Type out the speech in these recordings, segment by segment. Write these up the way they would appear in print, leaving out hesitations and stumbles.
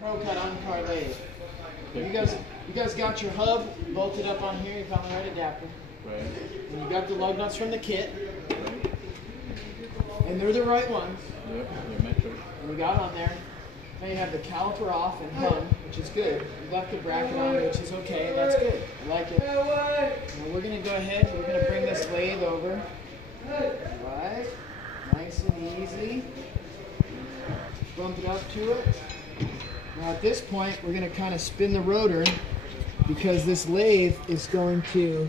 Pro cut on car lathe. You guys got your hub bolted up on here. You found the right adapter. Right. And you got the lug nuts from the kit. Right. And they're the right ones. Yep, they're metric. And we got on there. Now you have the caliper off and hung, which is good. You left the bracket on, which is okay. That's good. I like it. Now we're going to go ahead. We're going to bring this lathe over. Right. Nice and easy. Bump it up to it. Now at this point, we're going to kind of spin the rotor because this lathe is going to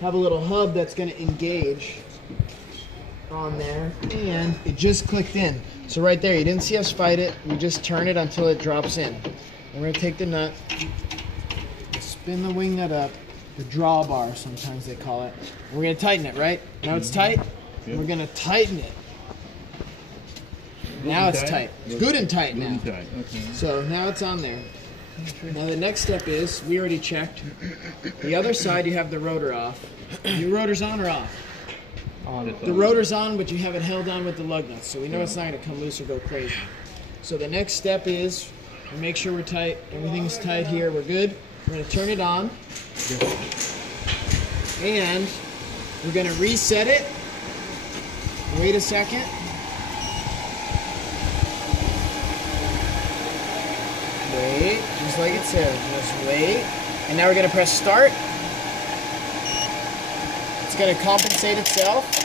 have a little hub that's going to engage on there, and it just clicked in. So right there, you didn't see us fight it. We just turn it until it drops in. And we're going to take the nut, spin the wing nut up, the drawbar sometimes they call it. And we're going to tighten it, right? Now it's tight. Yep. We're going to tighten it. Now it's tight. It's good and tight now. Okay. So now it's on there. Now the next step is, we already checked. The other side, you have the rotor off. Your rotor's on or off? On. The rotor's on, but you have it held on with the lug nuts, so we know it's not going to come loose or go crazy. So the next step is, we make sure we're tight. Everything's tight here. We're good. We're going to turn it on. And we're going to reset it. Wait a second. Wait, just like it says, just wait. And now we're going to press start. It's going to compensate itself.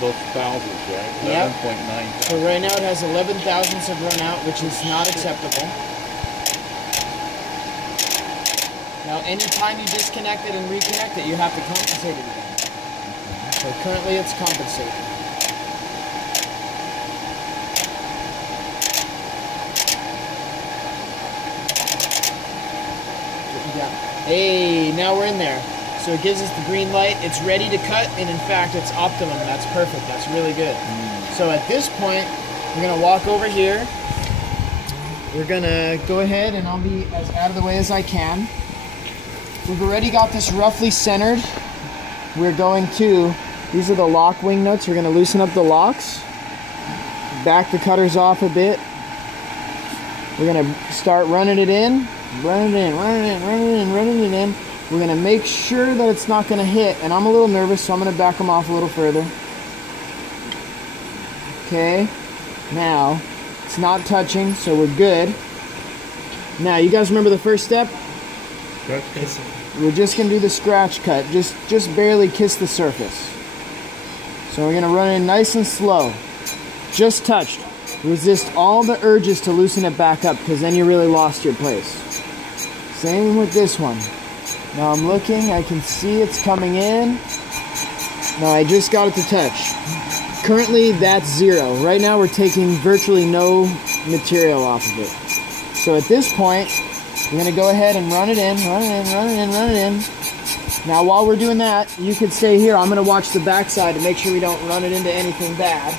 Those thousands, right? Yep. 11.9. So right now it has 11 thousandths of run out, which is not acceptable. Now anytime you disconnect it and reconnect it, you have to compensate it again. So currently it's compensating. Hey, now we're in there. So it gives us the green light. It's ready to cut, and in fact, it's optimum. That's perfect. That's really good. So at this point, we're going to walk over here. We're going to go ahead, and I'll be as out of the way as I can. We've already got this roughly centered. We're going to, these are the lock wing nuts. We're going to loosen up the locks. Back the cutters off a bit. We're going to start running it in. Running it in, running it in, running it in, running it in. We're going to make sure that it's not going to hit, and I'm a little nervous, so I'm going to back them off a little further. Okay, now, it's not touching, so we're good. Now, you guys remember the first step? We're just going to do the scratch cut, just barely kiss the surface. So we're going to run it in nice and slow. Just touched. Resist all the urges to loosen it back up, because then you really lost your place. Same with this one. Now I'm looking, I can see it's coming in. No, I just got it to touch. Currently that's 0. Right now we're taking virtually no material off of it. So at this point, we're going to go ahead and run it in, run it in, run it in, run it in. Now while we're doing that, you could stay here. I'm going to watch the backside to make sure we don't run it into anything bad.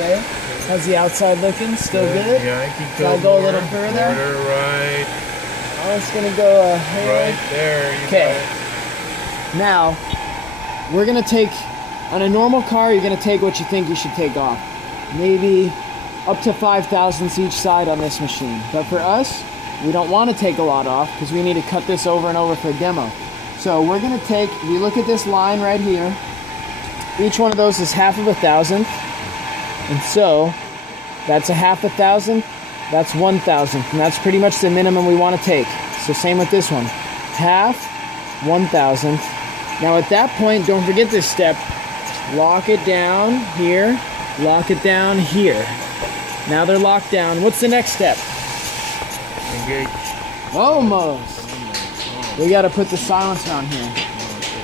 Okay, how's the outside looking? Still good? Yeah, I can Gotta go a little further. Right. Oh, it's gonna go Right there. Okay. Now, we're gonna take, on a normal car, you're gonna take what you think you should take off. Maybe up to 5 thousandths each side on this machine. But for us, we don't want to take a lot off because we need to cut this over and over for a demo. So we're gonna take, if you look at this line right here, each one of those is 1/2 thousandth. And so, that's 1/2 thousandth, that's 1,000th, and that's pretty much the minimum we want to take. So same with this one, 1/2, 1,000th. Now at that point, don't forget this step. Lock it down here, lock it down here. Now they're locked down. What's the next step? Engage. Almost. We got to put the silencer on here.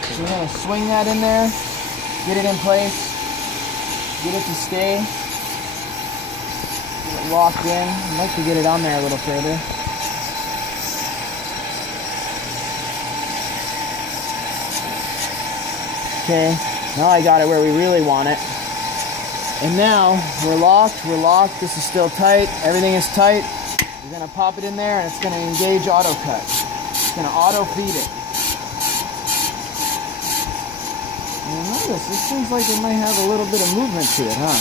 So we're going to swing that in there, get it in place. Get it to stay. Get it locked in. I'd like to get it on there a little further. Okay, now I got it where we really want it. And now we're locked, this is still tight, everything is tight. You're gonna pop it in there and it's gonna engage auto cut. It's gonna auto feed it. And notice, this seems like it might have a little bit of movement to it, huh?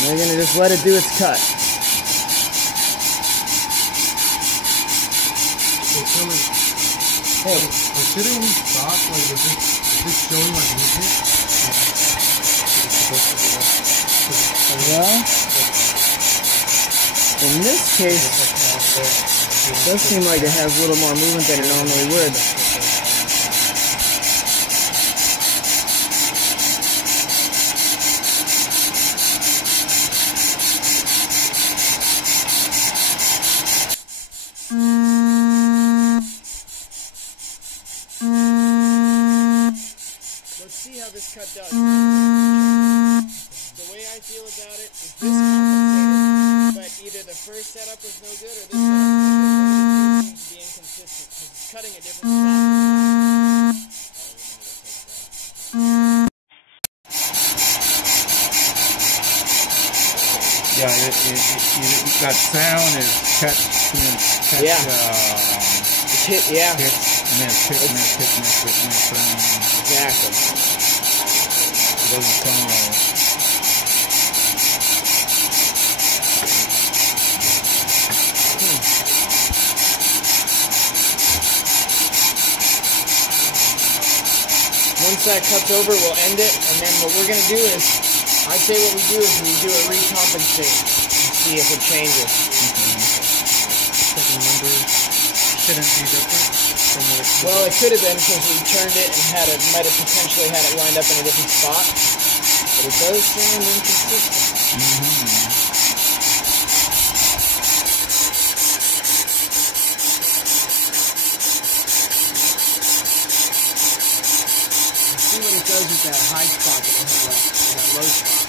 And we're gonna just let it do its cut. Hey, considering we stop, like, is this showing like movement? Well, in this case, it does seem like it has a little more movement than it normally would. Let's see how this cut does. The way I feel about it is this compensated, but either the first setup was no good or this setup was no good. One of the two seems to be inconsistent because it's cutting a different spot. Yeah, that sound is catch, Yeah. It's hit, yeah. Miss. Exactly. It doesn't sound right. Once that cuts over, we'll end it, and then what we're going to do is, I'd say what we do is we do a recompensate and see if it changes. The number shouldn't be different from what it's Well, it could have been because we turned it and might have potentially had it lined up in a different spot, but it does sound inconsistent. See what it does with that high spot that it had left, or that low spot.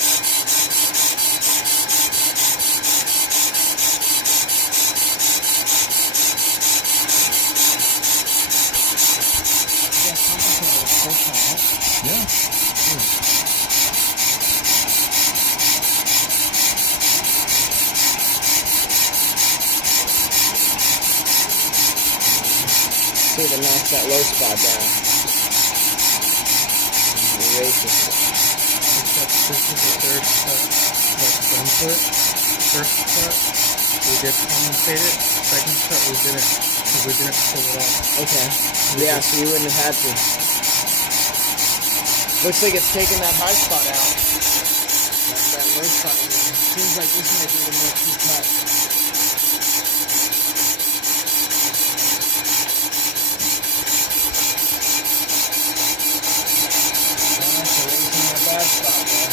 Yeah. See if it knocks that low spot down. Erase it. This is the third cut that's done to it. First cut, we did compensate it. Second cut, we didn't, because we didn't pull it off. Okay. Yeah, so you wouldn't have had to. Looks like it's taking that high spot out. That low spot. Seems like this might be the more true cut. Bad spot, man.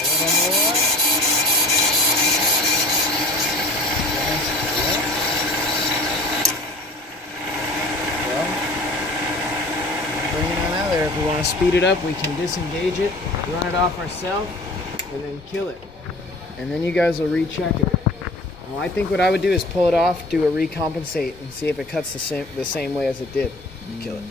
A little more. Well, bring it on out there. If we want to speed it up, we can disengage it, run it off ourselves, and then kill it. And then you guys will recheck it. Well, I think what I would do is pull it off, do a recompensate, and see if it cuts the same way as it did. Kill it.